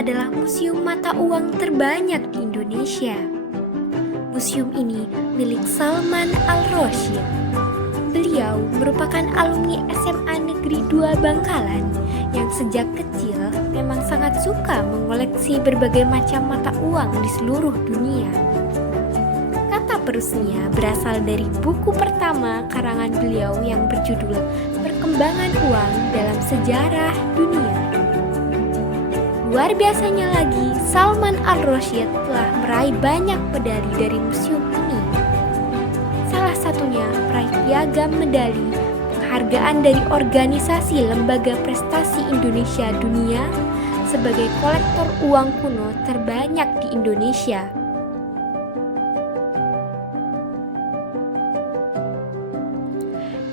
adalah museum mata uang terbanyak di Indonesia. Museum ini milik Salman Al-Rosyid. Beliau merupakan alumni SMA Negeri 2 Bangkalan yang sejak kecil memang sangat suka mengoleksi berbagai macam mata uang di seluruh dunia. Kata perusnya berasal dari buku pertama karangan beliau yang berjudul Perkembangan Uang dalam Sejarah Dunia. Luar biasanya lagi, Salman Al-Rosyid telah meraih banyak medali dari museum ini. Salah satunya meraih piagam medali penghargaan dari Organisasi Lembaga Prestasi Indonesia Dunia sebagai kolektor uang kuno terbanyak di Indonesia.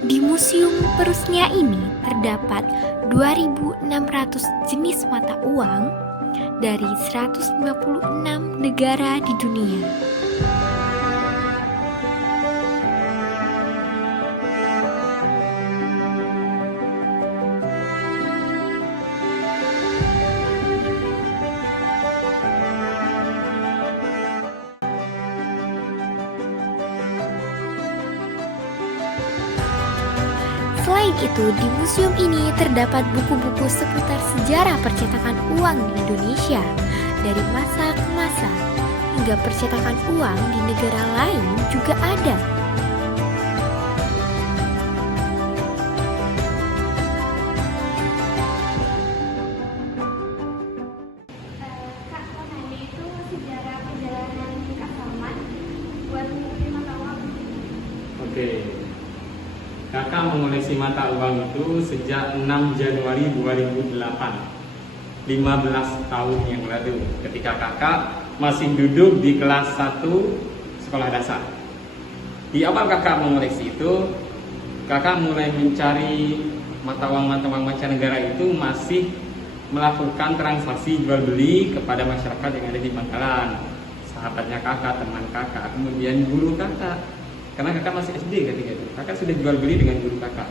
Di museum perusnya ini terdapat 2.600 jenis mata uang dari 156 negara di dunia. Selain itu, di museum ini terdapat buku-buku seputar sejarah percetakan uang di Indonesia dari masa ke masa, hingga percetakan uang di negara lain juga ada. Kak, mau nanya itu sejarah perjalanan Kak Salman buat mengoleksi mata uang. Oke. Kakak mengoleksi mata uang itu sejak 6 Januari 2008, 15 tahun yang lalu, ketika kakak masih duduk di kelas 1 sekolah dasar. Di awal kakak mengoleksi itu, kakak mulai mencari mata uang mancanegara itu masih melakukan transaksi jual beli kepada masyarakat yang ada di Bangkalan, sahabatnya kakak, teman kakak, kemudian guru kakak. Karena kakak masih SD ketika itu, kakak sudah jual beli dengan guru kakak.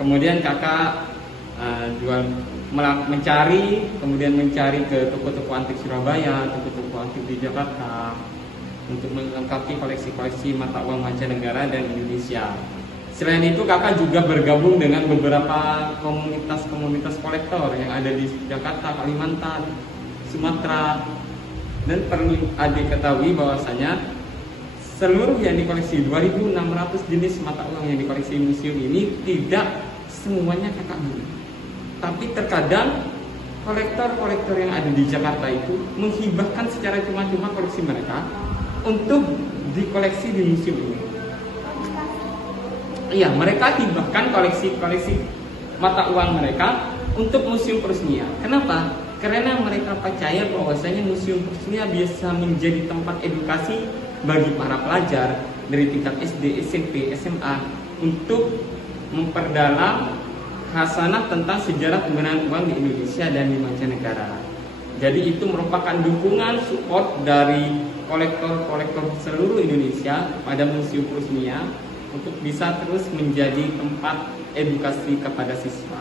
Kemudian kakak mencari ke toko-toko antik Surabaya, toko-toko antik di Jakarta untuk melengkapi koleksi-koleksi mata uang mancanegara dan Indonesia. Selain itu kakak juga bergabung dengan beberapa komunitas kolektor yang ada di Jakarta, Kalimantan, Sumatera. Dan perlu adik ketahui bahwasanya seluruh yang dikoleksi 2.600 jenis mata uang yang dikoleksi museum ini tidak semuanya kakak beli. Tapi terkadang kolektor-kolektor yang ada di Jakarta itu menghibahkan secara cuma-cuma koleksi mereka untuk dikoleksi di museum ini. Iya, mereka hibahkan koleksi mata uang mereka untuk museum Peresmia. Kenapa? Karena mereka percaya bahwasanya museum Peresmia bisa menjadi tempat edukasi bagi para pelajar dari tingkat SD, SMP, SMA untuk memperdalam khasanah tentang sejarah penggunaan uang di Indonesia dan di mancanegara. Jadi itu merupakan dukungan support dari kolektor-kolektor seluruh Indonesia pada Museum Peresmia untuk bisa terus menjadi tempat edukasi kepada siswa.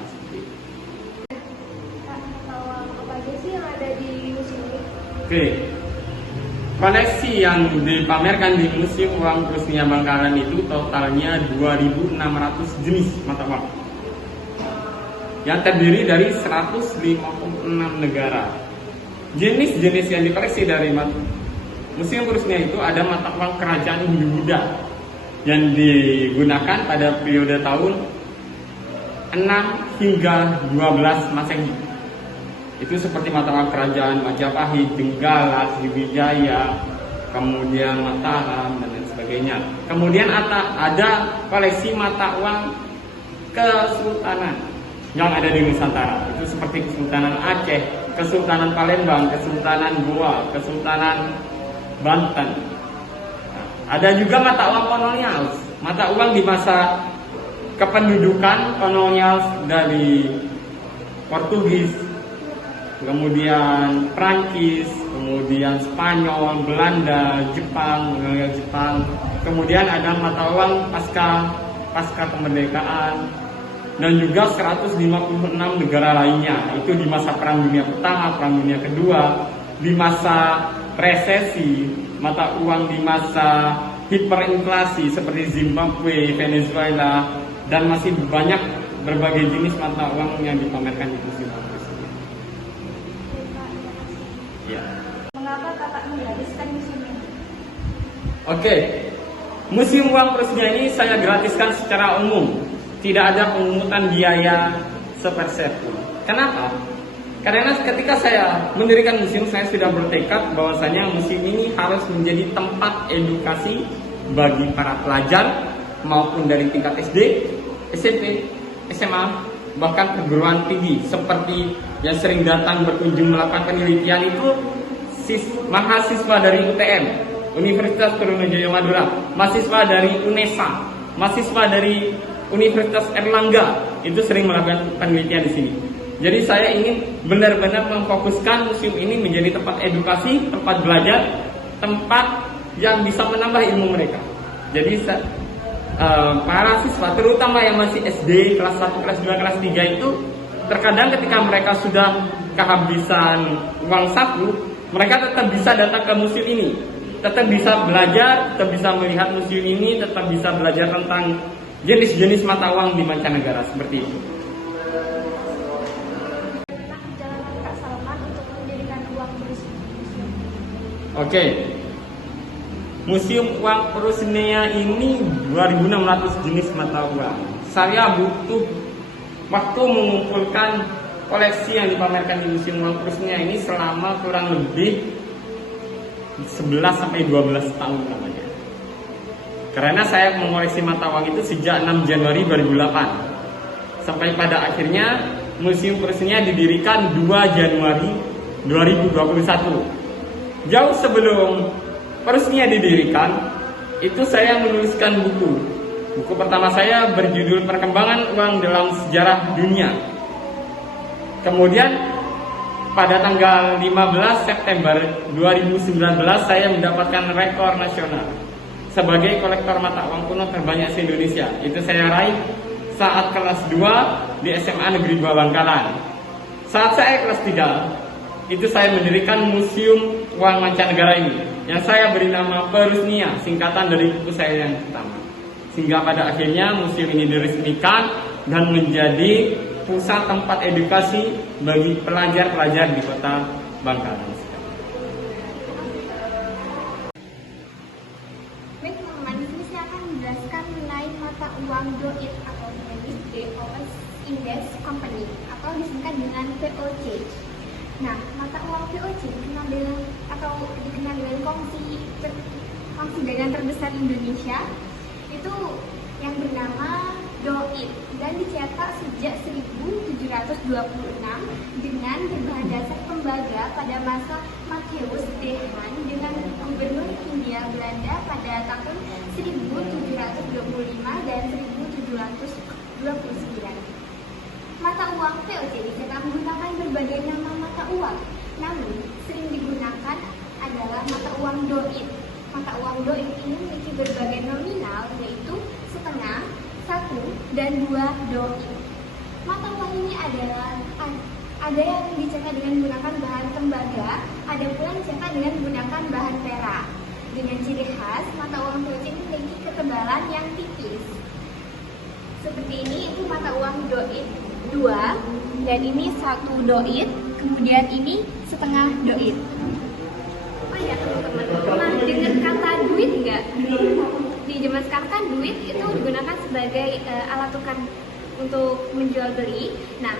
Kak, kalau apa aja sih yang ada di museum ini? Oke. Koleksi yang dipamerkan di Museum Uang Peresmia Bangkalan itu totalnya 2.600 jenis mata uang yang terdiri dari 156 negara. Jenis-jenis yang dikoleksi dari Museum Peresmia itu ada mata uang kerajaan Hindu-Buddha yang digunakan pada periode tahun 6 hingga 12 Masehi. Itu seperti mata uang kerajaan Majapahit, Jenggala, Sriwijaya, kemudian Mataram dan lain sebagainya. Kemudian ada koleksi mata uang kesultanan yang ada di Nusantara. Itu seperti Kesultanan Aceh, Kesultanan Palembang, Kesultanan Goa, Kesultanan Banten. Ada juga mata uang kolonial, mata uang di masa kependudukan kolonial dari Portugis, kemudian Prancis, kemudian Spanyol, Belanda, Jepang, kemudian ada mata uang pasca kemerdekaan dan juga 156 negara lainnya. Itu di masa Perang Dunia Pertama, Perang Dunia Kedua, di masa resesi, mata uang di masa hiperinflasi seperti Zimbabwe, Venezuela, dan masih banyak berbagai jenis mata uang yang dipamerkan di museum uang Prusnia. Ya. Mengapa Kakak menggratiskan museum ini? Oke, museum uang Prusnia ini saya gratiskan secara umum. Tidak ada pungutan biaya sepeser pun. Kenapa? Karena ketika saya mendirikan museum, saya sudah bertekad bahwasanya museum ini harus menjadi tempat edukasi bagi para pelajar maupun dari tingkat SD, SMP, SMA, bahkan perguruan tinggi. Seperti yang sering datang berkunjung melakukan penelitian itu mahasiswa dari UTM, Universitas Trunojoyo Madura, mahasiswa dari UNESA, mahasiswa dari Universitas Erlangga, itu sering melakukan penelitian di sini. Jadi saya ingin benar-benar memfokuskan museum ini menjadi tempat edukasi, tempat belajar, tempat yang bisa menambah ilmu mereka. Jadi para siswa, terutama yang masih SD, kelas 1, kelas 2, kelas 3 itu, terkadang ketika mereka sudah kehabisan uang saku, mereka tetap bisa datang ke museum ini, tetap bisa belajar, tetap bisa melihat museum ini, tetap bisa belajar tentang jenis-jenis mata uang di mancanegara seperti itu. Perjalanan Kak Salman untuk mendirikan uang Prusnia. Oke. Museum uang Prusnia ini 2.600 jenis mata uang. Saya butuh waktu mengumpulkan koleksi yang dipamerkan di Museum Uang Prusnia ini selama kurang lebih 11 sampai 12 tahun namanya. Karena saya mengoleksi mata uang itu sejak 6 Januari 2008. Sampai pada akhirnya Museum Prusnia didirikan 2 Januari 2021. Jauh sebelum Prusnia didirikan, itu saya menuliskan buku. Buku pertama saya berjudul Perkembangan Uang dalam Sejarah Dunia. Kemudian pada tanggal 15 September 2019 saya mendapatkan rekor nasional sebagai kolektor mata uang kuno terbanyak se-Indonesia. Itu saya raih saat kelas 2 di SMA Negeri 2 Bangkalan. Saat saya kelas 3, itu saya mendirikan Museum Uang Mancanegara ini, yang saya beri nama Prusnia, singkatan dari buku saya yang pertama. Sehingga pada akhirnya museum ini diresmikan dan menjadi pusat tempat edukasi bagi pelajar-pelajar di kota Bangkalan. Baik teman-teman, di sini saya akan menjelaskan mengenai mata uang DOIT atau DOS Index Company atau disingkat dengan POC. Nah, mata uang POC dikenal dengan kongsi dagang terbesar Indonesia itu yang bernama DOIT dan dicetak sejak 1726 dengan berbahan dasar tembaga pada masa Matthäus Dehaan dengan gubernur Hindia Belanda pada tahun 1725 dan 1729. Mata uang POC dicetak menggunakan berbagai nama mata uang, namun sering digunakan adalah mata uang DOIT. Mata uang DOIT ini memiliki berbagai nominal, yaitu setengah, 1, dan 2 DOIT. Mata uang ini ada yang dicetak dengan menggunakan bahan tembaga, ada pula yang dicetak dengan menggunakan bahan perak. Dengan ciri khas, mata uang POC ini memiliki ketebalan yang tipis. Seperti ini, itu mata uang DOIT 2, dan ini 1 DOIT, kemudian ini setengah DOIT. Oh ya teman-teman, pernah dengar kata duit nggak? Di zaman sekarang kan duit itu digunakan sebagai alat tukar untuk menjual beli. Nah,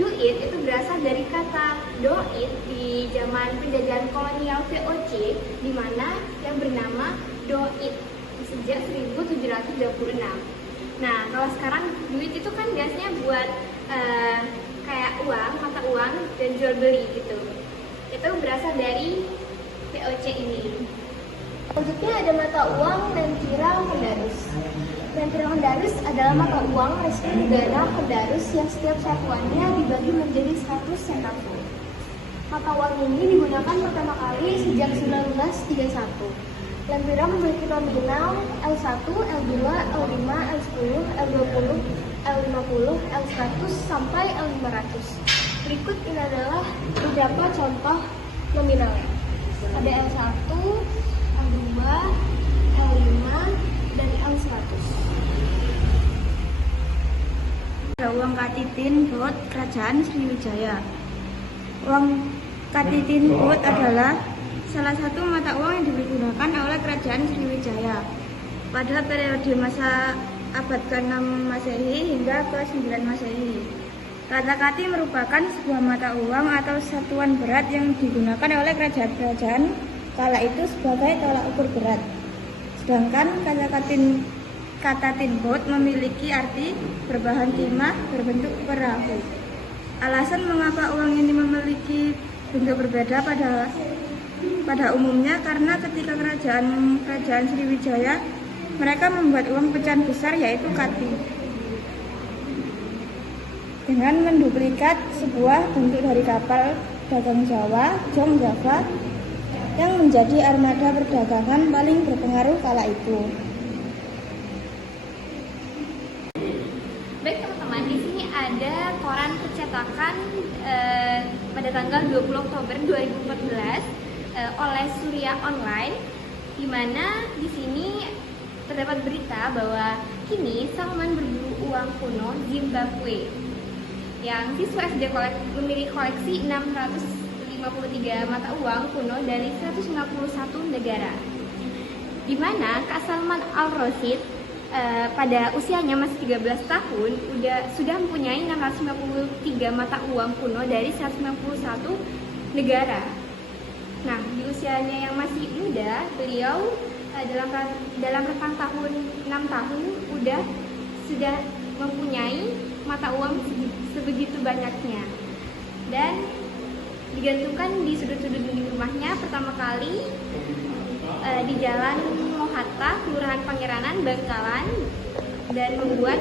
duit itu berasal dari kata doit di zaman penjajahan kolonial VOC, di mana yang bernama doit sejak 1726. Nah, kalau sekarang duit itu kan biasanya buat kayak uang, mata uang dan jual beli gitu. Itu berasal dari VOC ini. Selanjutnya ada mata uang Lentira Kendarus. Lentira Kendarus adalah mata uang resmi negara Kendarus yang setiap satuannya dibagi menjadi 100 centavo. Mata uang ini digunakan pertama kali sejak 1931. Lentira memiliki nominal L1, L2, L5, L10, L20, L50, L100 sampai L500. Berikut ini adalah beberapa contoh nominalnya. Ada L1, L2, L5, dan L100. Ada uang Katitin Bot Kerajaan Sriwijaya. Uang Katitin Bot adalah salah satu mata uang yang digunakan oleh Kerajaan Sriwijaya pada periode masa abad ke-6 Masehi hingga ke-9 Masehi. Kata kati merupakan sebuah mata uang atau satuan berat yang digunakan oleh kerajaan-kerajaan kala itu sebagai tolak ukur berat. Sedangkan kata tinbot memiliki arti berbahan timah berbentuk perahu. Alasan mengapa uang ini memiliki bentuk berbeda pada umumnya karena ketika kerajaan Sriwijaya mereka membuat uang pecahan besar yaitu kati dengan menduplikat sebuah bentuk dari kapal dagang Jawa, Jong Java, yang menjadi armada perdagangan paling berpengaruh kala itu. Baik teman-teman, di sini ada koran percetakan pada tanggal 20 Oktober 2014 oleh Surya Online, di mana di sini terdapat berita bahwa kini Salman berburu uang kuno Zimbabwe. Yang siswa SD memiliki koleksi 653 mata uang kuno dari 151 negara. Di mana Kak Salman Al-Roshid pada usianya masih 13 tahun sudah mempunyai 653 mata uang kuno dari 191 negara. Nah, di usianya yang masih muda, beliau dalam rentang tahun 6 tahun sudah mempunyai mata uang sebegitu banyaknya, dan digantungkan di sudut-sudut dinding rumahnya, pertama kali di Jalan Mohatta, Kelurahan Pangeranan, Bangkalan, dan membuat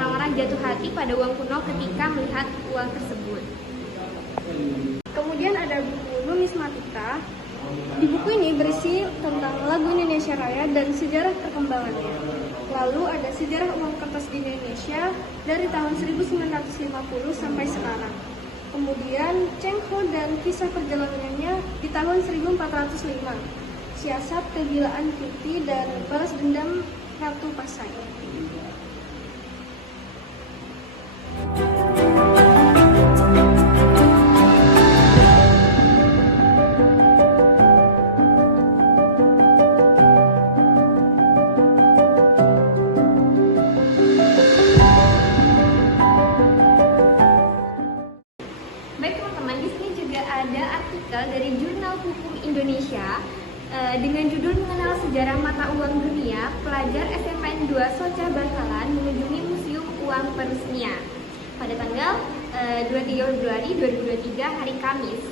orang-orang jatuh hati pada uang kuno ketika melihat uang tersebut. Kemudian ada buku numismatika. Di buku ini berisi tentang lagu Indonesia Raya dan sejarah perkembangannya. Lalu ada sejarah uang kertas di Indonesia dari tahun 1950 sampai sekarang. Kemudian Cheng Ho dan kisah perjalanannya di tahun 1405. Siasat kegilaan Putih dan balas dendam Ratu Pasai. Dari Jurnal Hukum Indonesia dengan judul Mengenal Sejarah Mata Uang Dunia, pelajar SMPN 2 Soca Bangkalan mengunjungi Museum Uang Perusnia pada tanggal 23 Februari 2023 hari Kamis.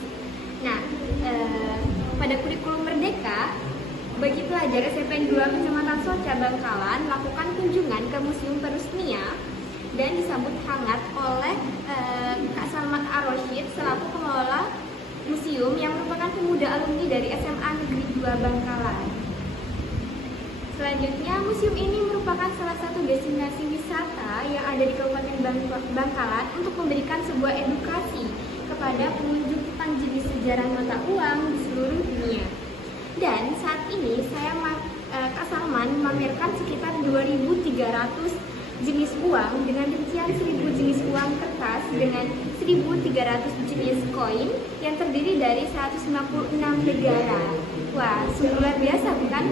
Nah, pada kurikulum Merdeka, bagi pelajar SMPN 2 Kecamatan Soca Bangkalan melakukan kunjungan ke Museum Perusnia dan disambut hangat oleh Kak Salman Al-Roshid selaku pengelola museum yang merupakan pemuda alumni dari SMA Negeri 2 Bangkalan. Selanjutnya, museum ini merupakan salah satu destinasi wisata yang ada di Kabupaten Bangkalan untuk memberikan sebuah edukasi kepada pengunjung tentang jenis sejarah mata uang di seluruh dunia. Dan saat ini Kak Salman memamerkan sekitar 2.300 jenis uang dengan rincian 1.000 jenis uang kertas dengan 1.300 jenis koin yang terdiri dari 196 negara. Wah, sungguh luar biasa bukan?